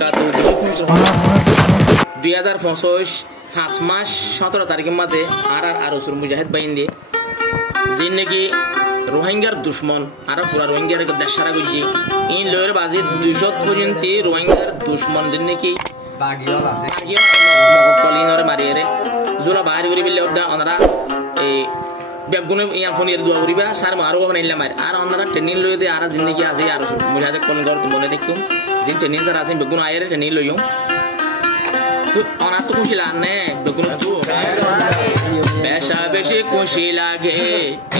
বারাকাতুহু 2025 5 মাস 17 তারিখের মধ্যে আর রসুল মুজাহিদ বাইন দিয়ে যে নাকি রোহিঙ্গার দুশ্মন আর পুরা রোহিঙ্গার দেশ সারা গুজি ইন লয়ের বাজি 200 পর্যন্ত রোহিঙ্গার দুশ্মন যে নাকি বাগিয়ল আছে কলিনরে মারিয়ে জোলা বাহারি করি বিলে ওনারা এই বেগুনে ইয়া ফোনের দোয়া করিবা সার মারো বানাইলা মার আর ওনারা ট্রেনিং লই দে আর জিন্দগি আছে আর মুজাহিদ কোন গর মনে দেখুম যে ট্রেনিং সার আছে বেগুন আয়ের ট্রেনিং লইও তো অনার তো খুশি লাগে বেগুন তো বেশা বেশি খুশি লাগে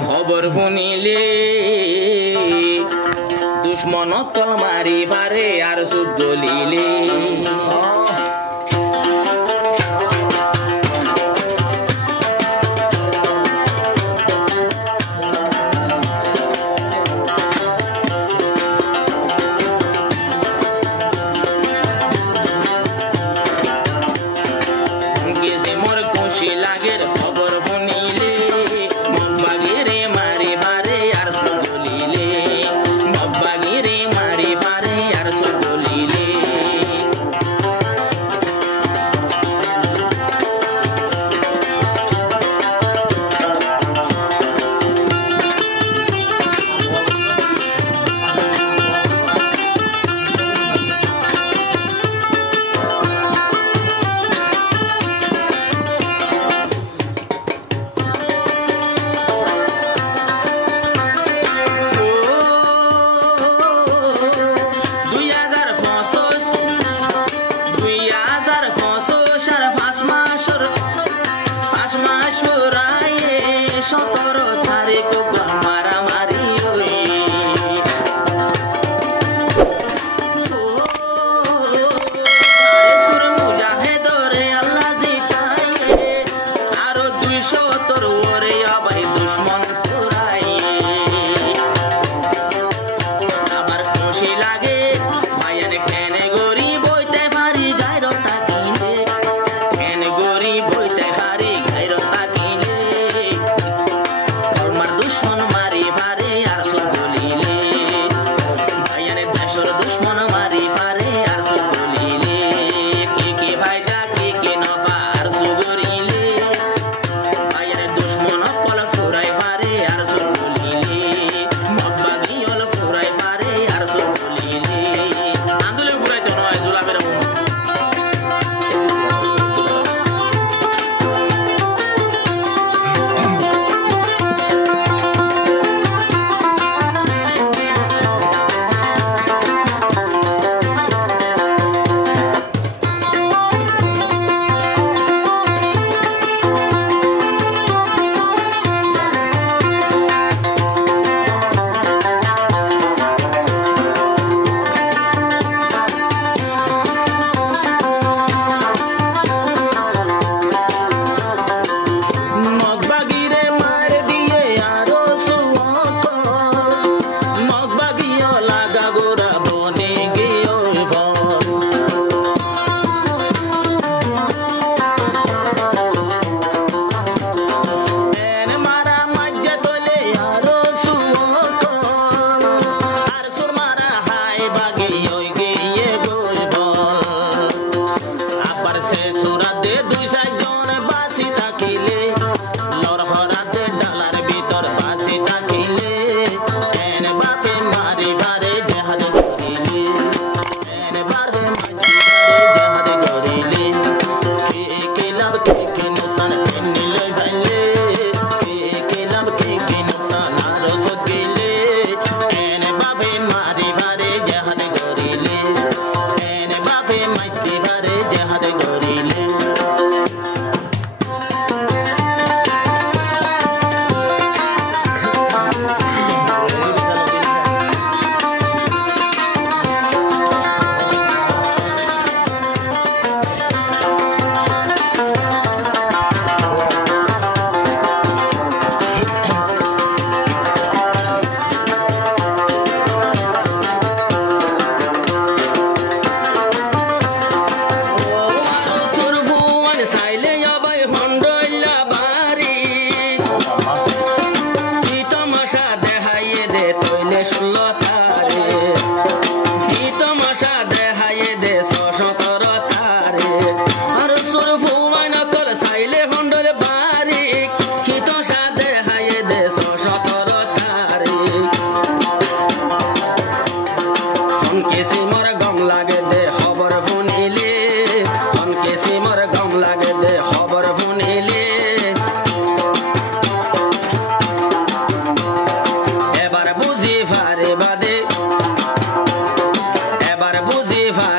খবর শুনিলে দুশ্মন তল মারি পারে আর সুদ গলিলে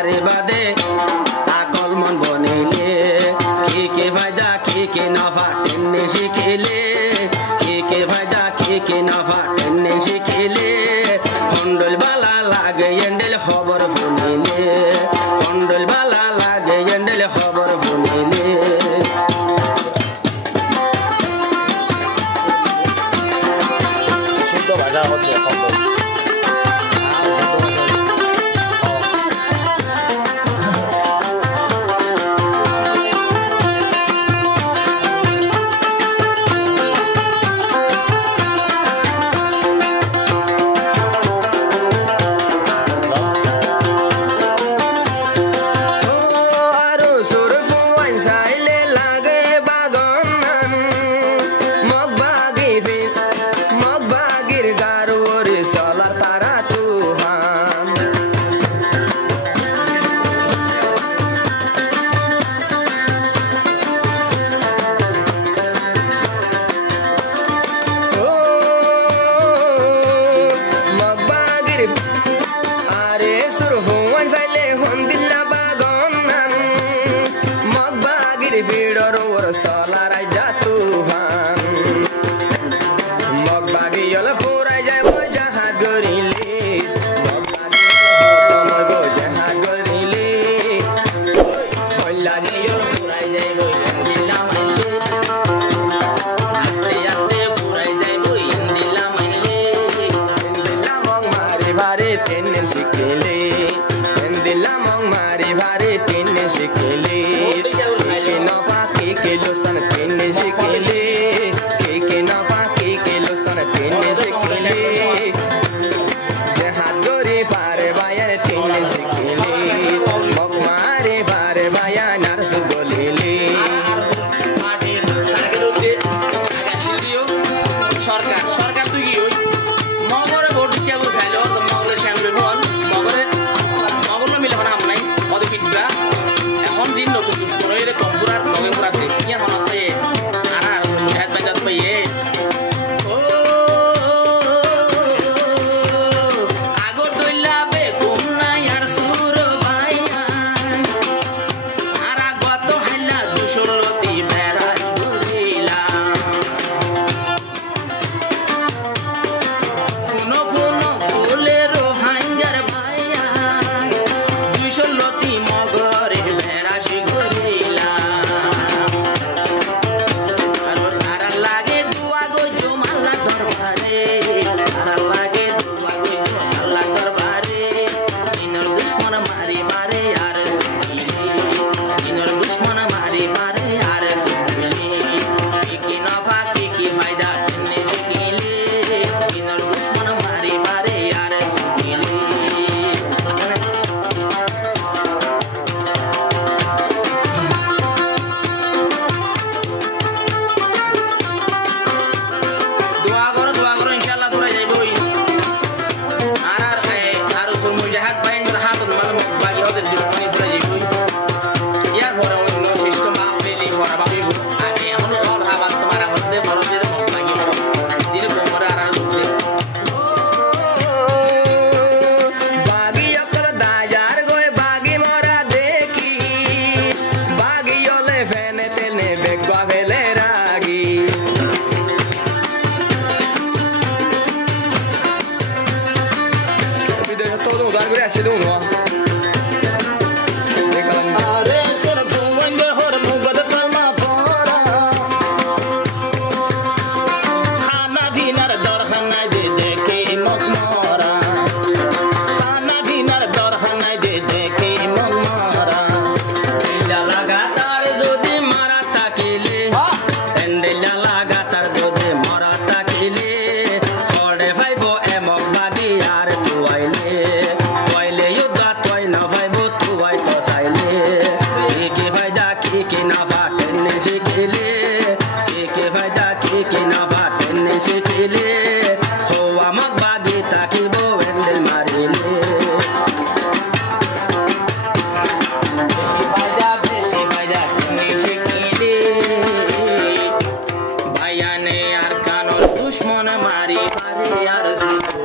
বাড়ি বাদে আকল মন বনিলে কি ফায়দা কি নফা টেনে শিখিলে কি ফায়দা কি নফা টেনে শিখিলে কন্ডল বালা লাগে এন্ডেল খবর শুনিলে কন্ডল বালা লাগে এন্ডেল খবর শুনিলে শুদ্ধ ভাষা হচ্ছে শব্দ Solar jatuhan mog bagi yola purai jai bojahat gorile mog bagi yola moy bojahat gorile moy lagi yola purai jai boy indilla maile aste aste purai jai boy indilla maile indilla mog mari bhare tenen sikele indilla mog mari bhare tenen sikele ke losan tenne sikele ke na pa ke losan tenne sikele jahat gori pare bayan tenne sikele mok mare pare bayan arsu golele সরকার তুই কি ওই মগরে vote দিতে গো চাইলো মগরে শ্যামলে phone মগরে মিলে না আমনাই ওদের পিটরা এখন দিন নতুন দুষ্কর এর কম্পুরার লগে পুরাতে ইয়া হনাতে আর মুহাত বাজাত পাইয়ে ও আগর দইলা বে ঘুম নাই আর সুর ভাইয়া আর আগত হাইলা দুশলতি বেড়াই ঘুরিলা ফুনো ফুনো ফুলের হাঙ্গার ভাইয়া দুশলতি মগরে বেড়াশি ঘুরিলা আর লাগে দুয়া গো জমালা দরবারে আর লাগে দুয়া গো জমালা দরবারে ইনর দুশ্মন মারি পারে আর সুবিলি ইনর দুশ্মন মারি পারে আর সুবিলি কি নফা কি ফায়দা টেনে শিখিলে ইনর দুশ্মন মারি পারে আর সুবিলি দোয়া করো ইনশাআল্লাহ পুরা যাইবই আর সুর মুজাহাদ বাইন হাত মালম বাকি ওদের দুশ্মনী পুরা যাইবই ইয়ার পরে অন্য সিস্টেম আপনি পড়া বাকিব আগে এখন লল হাবাত তোমার হতে ফরজের হক লাগি বড় দিন কোমরে আর লুকলে bagi akal dajar goy bagi mora dekhi bagi ole vene tene begwa vele ragi video todo mudar gure ashe do no আরে সর ভুবঙ্গে হর মুগদ কলমা পড়া খানা দিনার দরখানায় দে দেখে মক মরা খানা দিনার দরখানায় দে দেখে মক মরা লাগাতার যদি মারা থাকিলে এন্ডেলা লাগাতার যদি মরা থাকিলে পড়ে ভাইব এমক বাগি আর তুয়াইলে তুয়াইলে যুদ্ধ তুই না ভাইব তুয়াই তো চাইলে কি ফায়দা কি নাফা টেনে শিখিলে কি ফায়দা কি নাফা টেনে শিখিলে হওয়া মক বাগি থাকিব এন্ডেল মারিলে বেশি ফায়দা টেনে শিখিলে ভাইয়ানে আর কানোর দুশ্মন মারি পারে আর সুবিলি